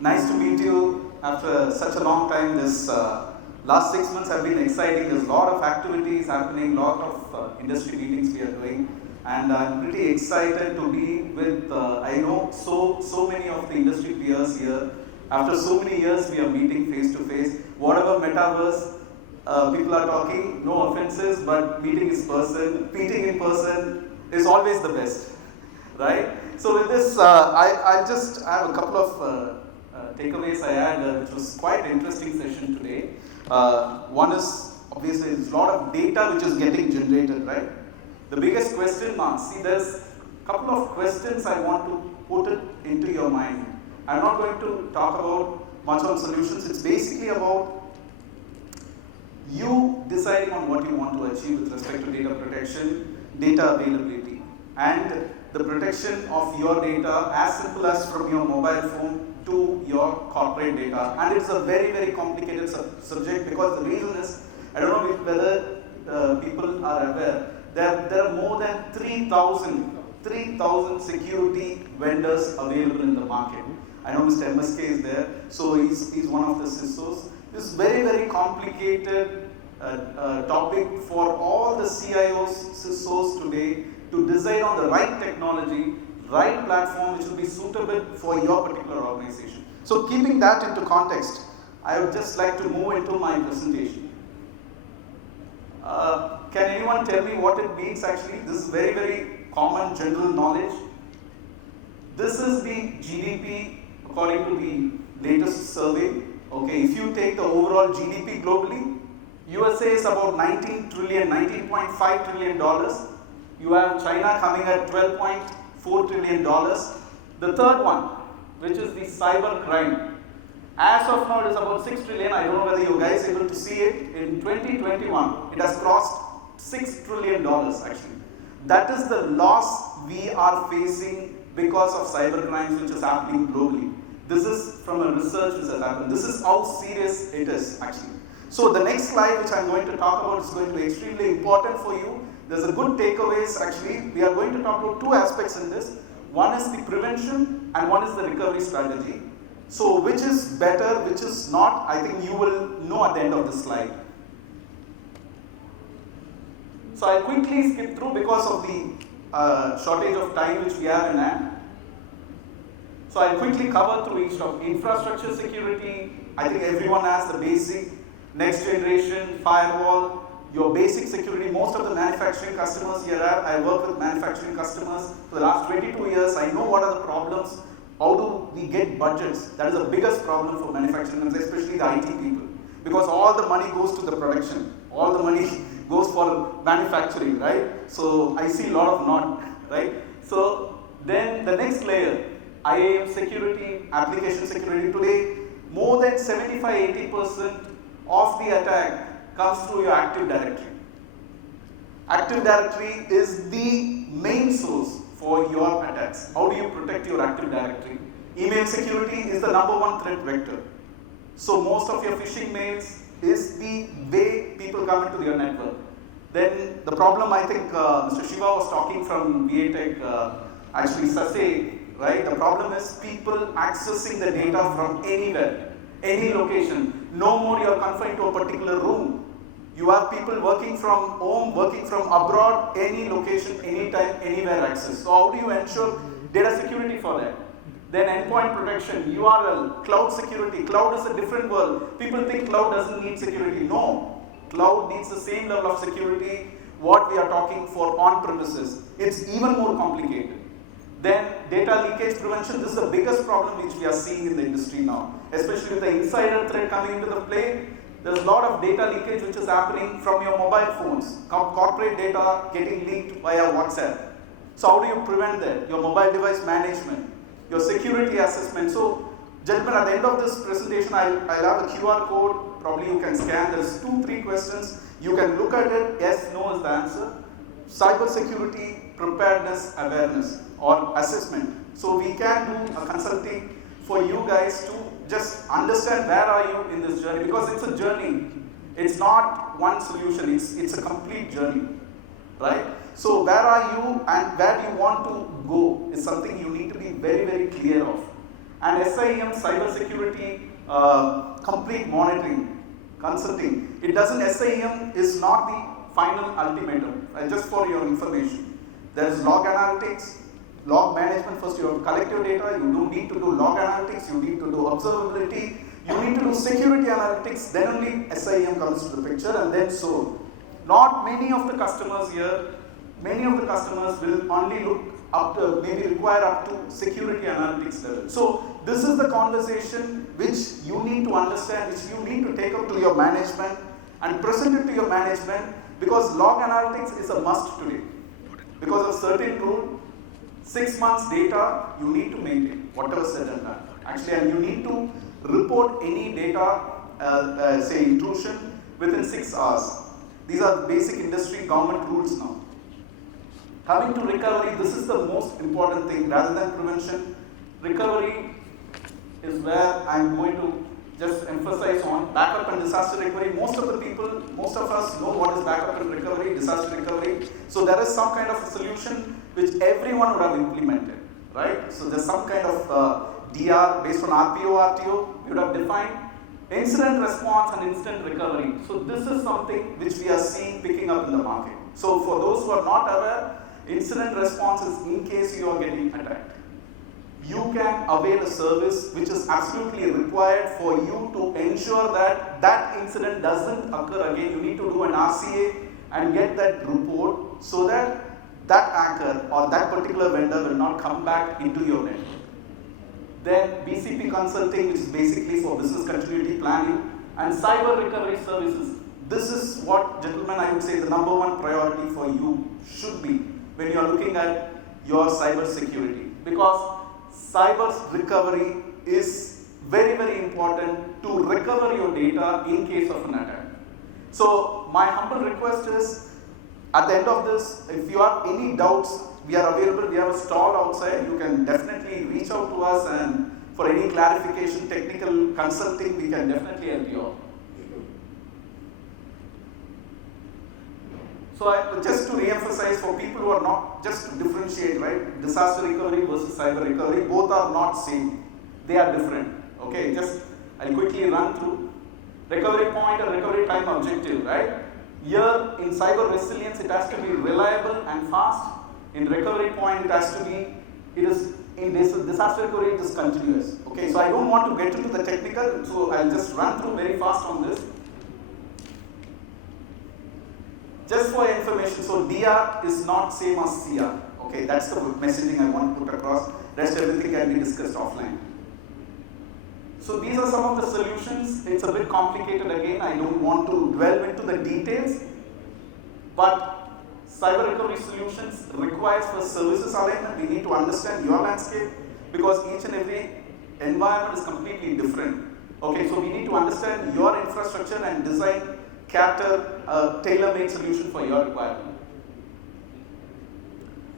Nice to meet you after such a long time. This last 6 months have been exciting. There's a lot of activities happening, lot of industry meetings we are doing, and I'm pretty excited to be with. I know so many of the industry peers here. After so many years, we are meeting face to face. Whatever metaverse people are talking, no offenses, but meeting in person is always the best, right? So with this, I just have a couple of takeaways I had, which was quite an interesting session today. One is, obviously, there's a lot of data which is getting generated, right? The biggest question mark, see, there's a couple of questions I want to put it into your mind. I'm not going to talk about much on solutions. It's basically about you deciding on what you want to achieve with respect to data protection, data availability, and the protection of your data, as simple as from your mobile phone to your corporate data. And it's a very complicated subject, because the reason is, I don't know whether people are aware, there are more than 3,000 security vendors available in the market. I know Mr. MSK is there, so he's one of the CISOs. It's very complicated topic for all the CIOs, CISOs today to decide on the right technology, right platform which will be suitable for your particular organization. So keeping that into context, I would just like to move into my presentation. Can anyone tell me what it means actually? This is very common general knowledge. This is the GDP according to the latest survey. Okay, if you take the overall GDP globally, USA is about $19.5 trillion. You have China coming at $12.4 trillion. The third one, which is the cyber crime, as of now it is about 6 trillion. I don't know whether you guys are able to see it. In 2021, it has crossed $6 trillion actually. That is the loss we are facing because of cyber crimes which is happening globally. This is from a research which has happened. This is how serious it is actually. So the next slide which I am going to talk about is going to be extremely important for you. There's a good takeaways actually. We are going to talk about two aspects in this. One is the prevention and one is the recovery strategy. So which is better, which is not, I think you will know at the end of the slide. So I'll quickly skip through because of the shortage of time which we have in hand. So I'll quickly cover through each of infrastructure security. I think everyone has the basic, next generation, firewall, your basic security. Most of the manufacturing customers here I work with manufacturing customers for the last 22 years. I know what are the problems. How do we get budgets? That is the biggest problem for manufacturing, especially the IT people. Because all the money goes to the production. All the money goes for manufacturing, right? So I see a lot of nod, right? So then the next layer, IAM security, application security. Today, more than 75-80% of the attack comes through your Active Directory. Active Directory is the main source for your attacks. How do you protect your Active Directory? Email security is the #1 threat vector. So most of your phishing mails is the way people come into your network. Then the problem, I think Mr. Shiva was talking from VA Tech, actually SASE, right? The problem is people accessing the data from anywhere, any location. No more you are confined to a particular room. You have people working from home, working from abroad, any location, anytime, anywhere access. So how do you ensure data security for that? Then endpoint protection, URL, cloud security. Cloud is a different world. People think cloud doesn't need security. No, cloud needs the same level of security what we are talking for on-premises. It's even more complicated. Then data leakage prevention, this is the biggest problem which we are seeing in the industry now. Especially with the insider threat coming into the play, there's a lot of data leakage which is happening from your mobile phones. Corporate data getting leaked via WhatsApp. So how do you prevent that? Your mobile device management, your security assessment. So gentlemen, at the end of this presentation, I'll have a QR code. Probably you can scan. There's 2-3 questions. You can look at it. Yes, no is the answer. Cyber security, preparedness, awareness, or assessment. So we can do a consulting for you guys to just understand where are you in this journey, because it's a journey. It's not one solution, it's a complete journey, right? So where are you and where do you want to go is something you need to be very clear of. and SIEM, cybersecurity, complete monitoring, consulting. It doesn't, SIEM is not the final ultimatum, just for your information. There's log analytics, log management. First you have to collect your data, you don't need to do log analytics, you need to do observability, you need to do security analytics, then only SIEM comes to the picture, and then so. Not many of the customers here, many of the customers will only look up to, maybe require up to security analytics level. So this is the conversation which you need to understand, which you need to take up to your management and present it to your management, because log analytics is a must today. Because of certain rule, 6 months data you need to maintain, whatever said and done. Actually, and you need to report any data, say intrusion, within 6 hours. These are the basic industry government rules now. Coming to recovery, this is the most important thing. Rather than prevention, recovery is where I'm going to just emphasize on backup and disaster recovery. Most of the people, most of us know what is backup and recovery, disaster recovery. So there is some kind of a solution which everyone would have implemented, right? So there's some kind of DR based on RPO, RTO, we would have defined incident response and instant recovery. So this is something which we are seeing picking up in the market. So for those who are not aware, incident response is in case you are getting attacked. You can avail a service which is absolutely required for you to ensure that that incident doesn't occur again. You need to do an RCA and get that report so that that hacker or that particular vendor will not come back into your network. Then BCP consulting, which is basically for business continuity planning, and cyber recovery services. This is what, gentlemen, I would say the number one priority for you should be when you are looking at your cyber security, because cyber recovery is very, very important to recover your data in case of an attack. So my humble request is, at the end of this, if you have any doubts, we are available. We have a stall outside. You can definitely reach out to us, and for any clarification, technical consulting, we can definitely help you out. So just to re-emphasize for people who are not, just to differentiate, right? Disaster recovery versus cyber recovery, both are not same. They are different. Okay, I'll quickly run through. Recovery point and recovery time objective, right? Here in cyber resilience, it has to be reliable and fast. In recovery point, it has to be, in disaster recovery, it is continuous. Okay, so I don't want to get into the technical, so I'll just run through very fast on this. Just for information, so DR is not same as CR. Okay, that's the messaging I want to put across. Rest everything can be discussed offline. So these are some of the solutions. It's a bit complicated again. I don't want to dwell into the details, but cyber recovery solutions requires for services alignment. We need to understand your landscape, because each and every environment is completely different. Okay, so we need to understand your infrastructure and design, cater a tailor-made solution for your requirement.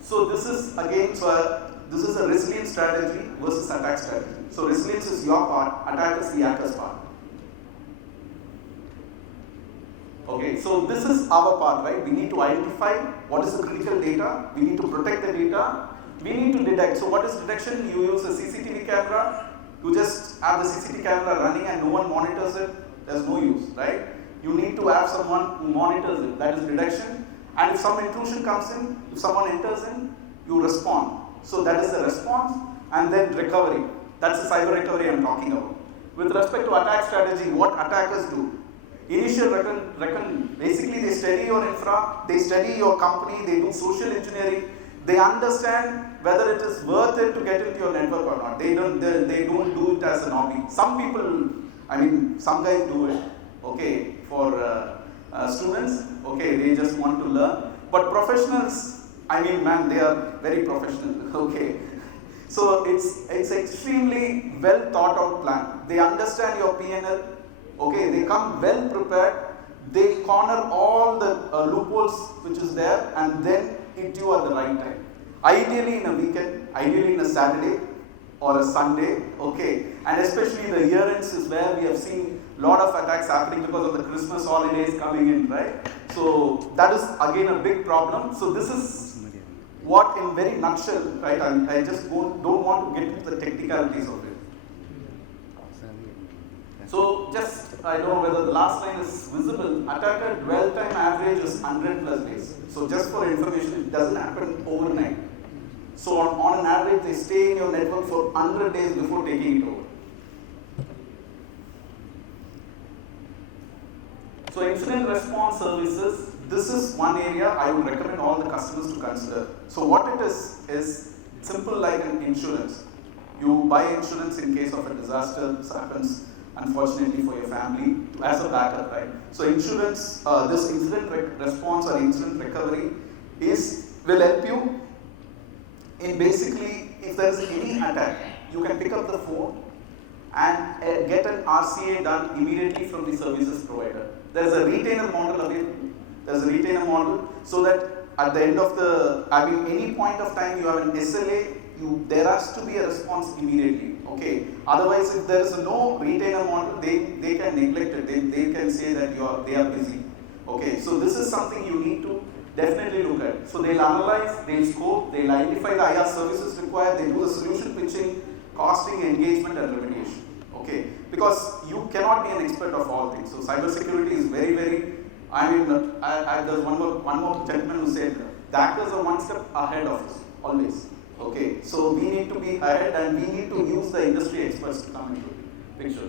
So this is again, this is a resilience strategy versus attack strategy. So resilience is your part, attack is the hacker's part. Okay, so this is our part, right? We need to identify what is the critical data, we need to protect the data, we need to detect. So what is detection? You use a CCTV camera, you just have the CCTV camera running and no one monitors it, there's no use, right? You need to have someone who monitors it, that is detection. And if some intrusion comes in, if someone enters in, you respond. So that is the response, and then recovery. That's the cyber recovery I'm talking about. With respect to attack strategy, what attackers do? Initial basically they study your infra, they study your company, they do social engineering, they understand whether it is worth it to get into your network or not. They don't do it as an hobby. Some people, some guys do it, okay, for students, okay, they just want to learn. But professionals, they are very professional, okay. So it's extremely well thought out plan. They understand your P&L, okay, they come well prepared, they corner all the loopholes which is there, and then hit you at the right time. Ideally in a weekend, ideally in a Saturday or a Sunday, okay, and especially the year ends is where we have seen a lot of attacks happening because of the Christmas holidays coming in, right? So that is again a big problem. So this is what in very nutshell, right? I just don't want to get into the technicalities of it. So just, I don't know whether the last line is visible, attacker dwell time average is 100 plus days. So just for information, it doesn't happen overnight. So on an average, they stay in your network for 100 days before taking it over. So incident response services, this is one area I would recommend all the customers to consider. So what it is simple like an insurance. You buy insurance in case of a disaster, this happens unfortunately for your family, as a backup, right? So insurance, this incident response or incident recovery will help you in basically, if there is any attack, you can pick up the phone and get an RCA done immediately from the services provider. There is a retainer model available. There's a retainer model so that at the end of any point of time you have an SLA, there has to be a response immediately. Okay. Otherwise, if there is no retainer model, they can neglect it. They can say that they are busy. Okay. So this is something you need to definitely look at. So they'll analyze, they'll scope, they'll identify the IR services required, they do the solution pitching, costing, engagement, and remediation. Okay. Because you cannot be an expert of all things. So cybersecurity is very, very. There's one more gentleman who said the hackers are one step ahead of us always. Okay, so we need to be ahead and we need to use the industry experts to come into the picture.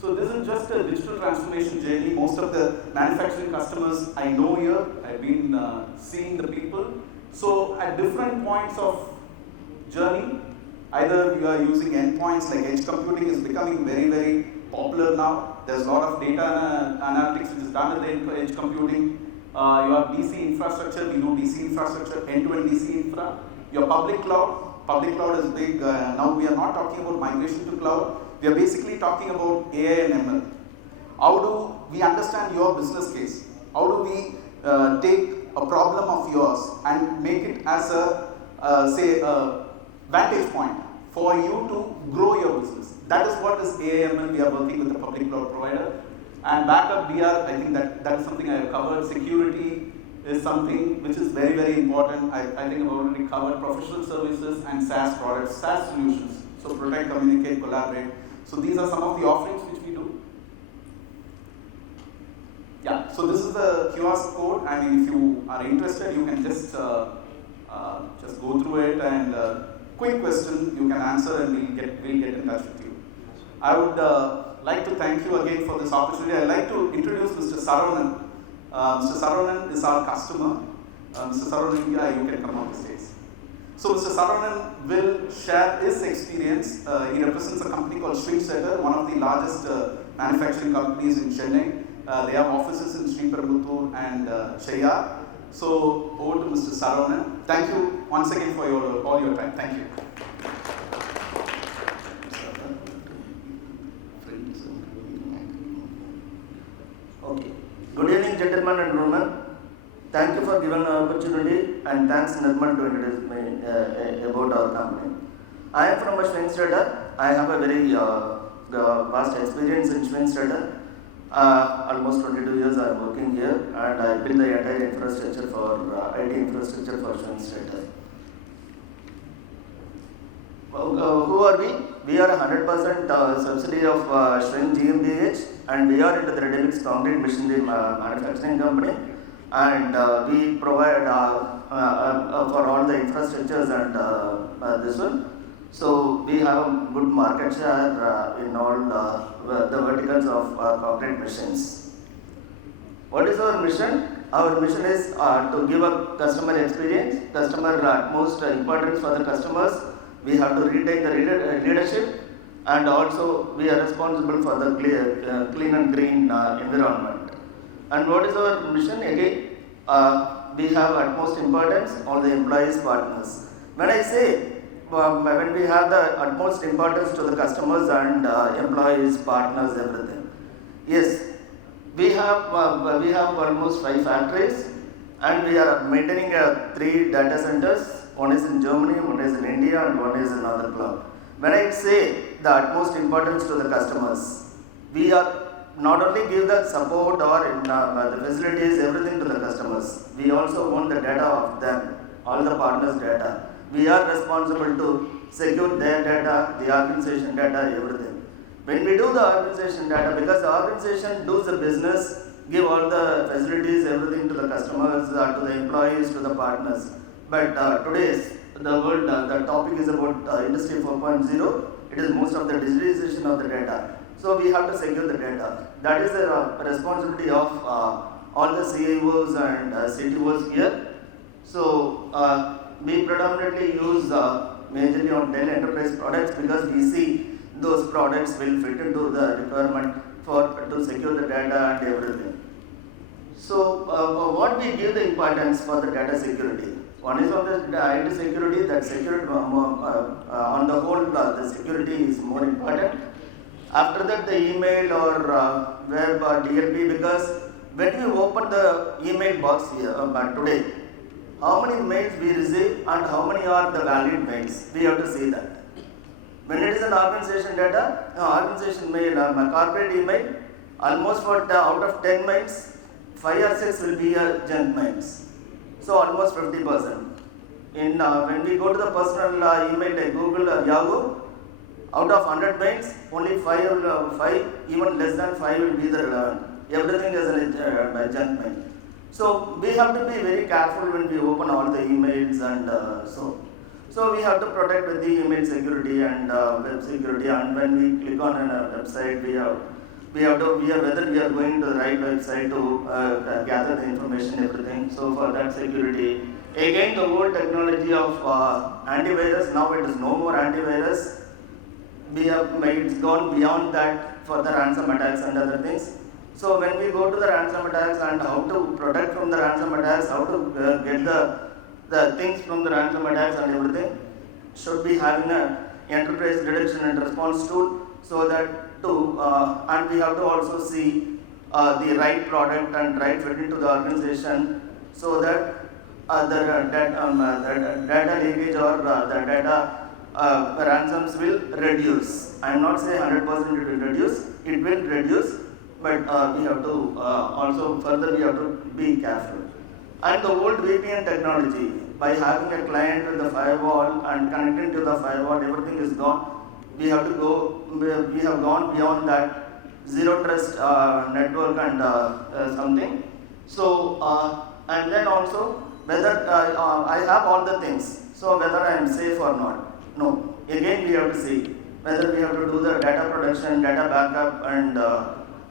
So this is just a digital transformation journey. Most of the manufacturing customers I know here, I've been seeing the people. So at different points of journey, either you are using endpoints like edge computing is becoming very, very popular now. There's a lot of data analytics which is done at the edge computing. You have DC infrastructure, we do DC infrastructure, end-to-end DC infra. Your public cloud is big. Now we are not talking about migration to cloud. We are basically talking about AI and ML. How do we understand your business case? How do we take a problem of yours and make it as a vantage point for you to grow your business? That is what is AI ML. We are working with the public cloud provider. And backup DR, I think that is something I have covered. Security is something which is very, very important. I think I've already covered professional services and SaaS products, SaaS solutions. So protect, communicate, collaborate. So these are some of the offerings which we do. Yeah, so this is the QR code. I mean, if you are interested, you can just go through it and quick question you can answer and we'll get in touch with you. I would like to thank you again for this opportunity. I'd like to introduce Mr. Saravanan. Mr. Saravanan is our customer. Mr. Saravanan, yeah, you can come on the stage. So Mr. Saravanan will share his experience. He represents a company called Stetter, one of the largest manufacturing companies in Chennai. They have offices in Sriperumbudur and Cheyyar. So over to Mr. Saravanan. Thank you once again for all your time. Thank you. Okay. Good evening, gentlemen and women. Thank you for giving an opportunity and thanks Nirmal to introduce me about our company. I am from Stetter. I have a very vast experience in Stetter. Almost 22 years I am working here and I built the entire infrastructure for IT infrastructure for Stetter. Who are we? We are a 100% subsidiary of SCHWING GmbH and we are into the ready-mix concrete machinery manufacturing company and we provide for all the infrastructures and this one. So we have a good market share in all the verticals of concrete machines. What is our mission? Our mission is to give a customer experience, customer utmost importance for the customers. We have to retain the leadership and also we are responsible for the clean and green environment. And what is our mission? Again, we have utmost importance on the employees partners. When I say when we have the utmost importance to the customers and employees, partners, everything. Yes, we have almost 5 factories and we are maintaining 3 data centers. One is in Germany, one is in India and one is in other cloud. When I say the utmost importance to the customers, we are not only give the support or the facilities, everything to the customers. We also own the data of them, all the partners' data. We are responsible to secure their data, the organization data, everything. When we do the organization data, because the organization does the business, give all the facilities, everything to the customers, to the employees, to the partners. But today's the world, the topic is about Industry 4.0. It is most of the digitalization of the data. So we have to secure the data. That is the responsibility of all the CIOs and CTOs here. So we predominantly use majorly on Dell enterprise products because we see those products will fit into the requirement to secure the data and everything. So what we give the importance for the data security? One is on the IT security, that security on the whole the security is more important. After that the email or web or DLP, because when you open the email box here today, how many mails we receive and how many are the valid mails, we have to see that. When it is an organization data, organization mail, corporate email, almost out of 10 mails, 5 or 6 will be junk mails. So almost 50%. When we go to the personal email like Google or Yahoo, out of 100 mails, only 5, even less than 5 will be the relevant. Everything is a junk mail. So we have to be very careful when we open all the emails and so we have to protect with the email security and web security. And when we click on a website, we have to whether we are going to the right website to gather the information, everything. So for that security, again the old technology of antivirus. Now it is no more antivirus. It's gone beyond that for the ransom attacks and other things. So when we go to the ransom attacks and how to protect from the ransom attacks, how to get the things from the ransom attacks and everything, should be having an enterprise detection and response tool, so that and we have to also see the right product and right fit into the organization, so that the data leakage or the data ransoms will reduce. I am not saying 100% it will reduce, it will reduce, but we have to also further we have to be careful. And the old VPN technology, by having a client with the firewall and connecting to the firewall, everything is gone. We have gone beyond that zero trust network and something. So and then also whether I have all the things, so whether I am safe or not. No. Again we have to see whether we have to do the data protection, data backup, and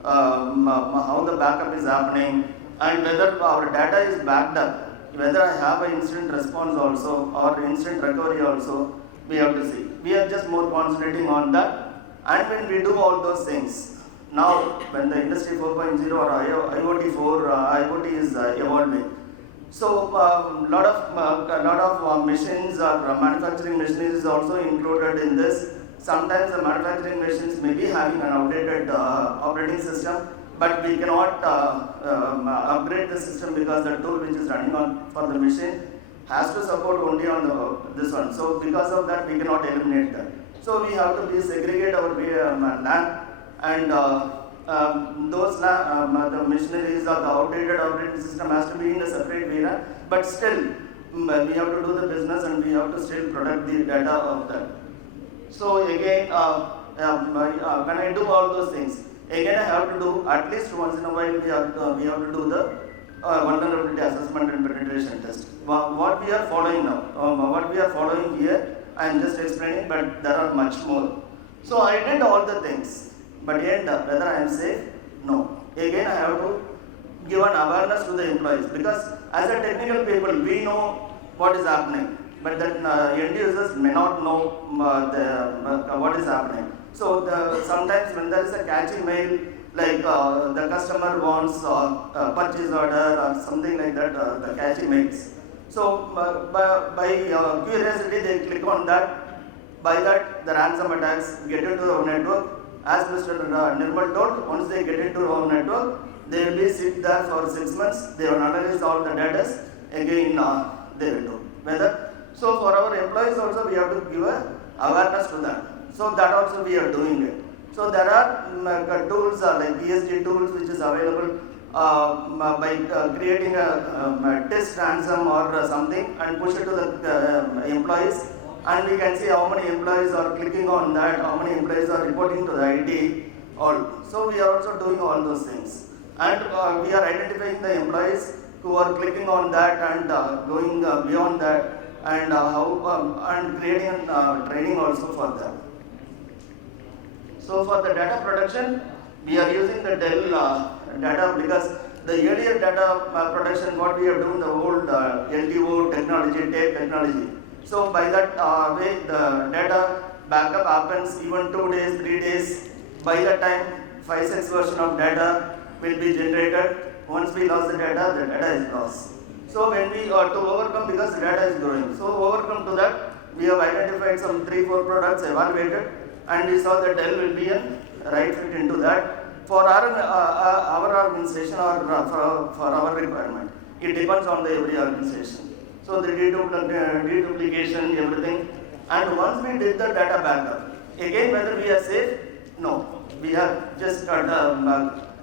how the backup is happening, and whether our data is backed up, whether I have an instant response also or instant recovery also, we have to see. We are just more concentrating on that. And when we do all those things, now when the Industry 4.0 or IoT is evolving, so lot of machines or manufacturing machines is also included in this. Sometimes the manufacturing machines may be having an outdated operating system, but we cannot upgrade the system because the tool which is running on for the machine has to support only on this one. So because of that, we cannot eliminate that. So we have to segregate our LAN, and those the machineries or the outdated operating system has to be in a separate VLAN. But still, we have to do the business and we have to still protect the data of that. So again, when I do all those things, again I have to do at least once in a while we have to do the vulnerability assessment and penetration test. What we are following now, what we are following here, I am just explaining, but there are much more. So I did all the things, but yet whether I am safe? No. Again I have to give an awareness to the employees, because as a technical people we know what is happening, but that end users may not know what is happening. So sometimes when there is a catchy mail, like the customer wants a purchase order or something like that, the catchy mails. So by curiosity they click on that. By that the ransom attacks get into our network. As Mr. Nirmal told, once they get into our network, they will be sit there for 6 months. They will analyze all the data. Again they will do. So for our employees also we have to give awareness to that. So that also we are doing it. So there are tools like ESG tools which is available by creating a test ransom or something and push it to the employees, and we can see how many employees are clicking on that, how many employees are reporting to the IT, all. So we are also doing all those things. And we are identifying the employees who are clicking on that and going beyond that, and and creating training also for them. So for the data production, we are using the Dell data, because the earlier data production, what we are doing, the old LTO technology, tape technology. So by that way, the data backup happens even 2 days, 3 days. By that time, 5-6 version of data will be generated. Once we lost the data is lost. So when we to overcome, because the data is growing, so overcome to that, we have identified some 3-4 products, evaluated, and we saw that Dell will be a right fit into that for our organization or for our requirement. It depends on every organization. So the deduplication, everything. And once we did the data backup, again whether we are safe, no. We have just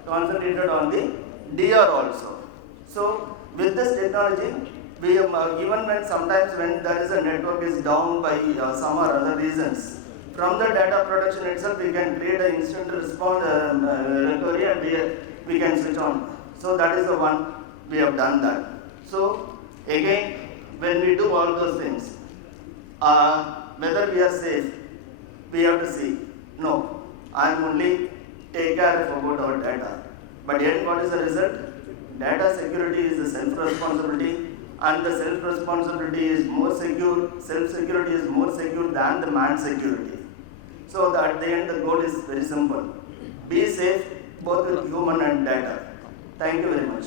concentrated on the DR also. So with this technology, we even when sometimes when there is a network is down by some or other reasons, from the data production itself, we can create an instant response recovery, and we can switch on. So that is the one we have done that. So again, when we do all those things, whether we are safe, we have to see. No, I am only take care about our data. But yet, what is the result? Data security is the self-responsibility, and the self-responsibility is more secure. Self-security is more secure than the man security. So that at the end, the goal is very simple. Be safe, both with human and data. Thank you very much.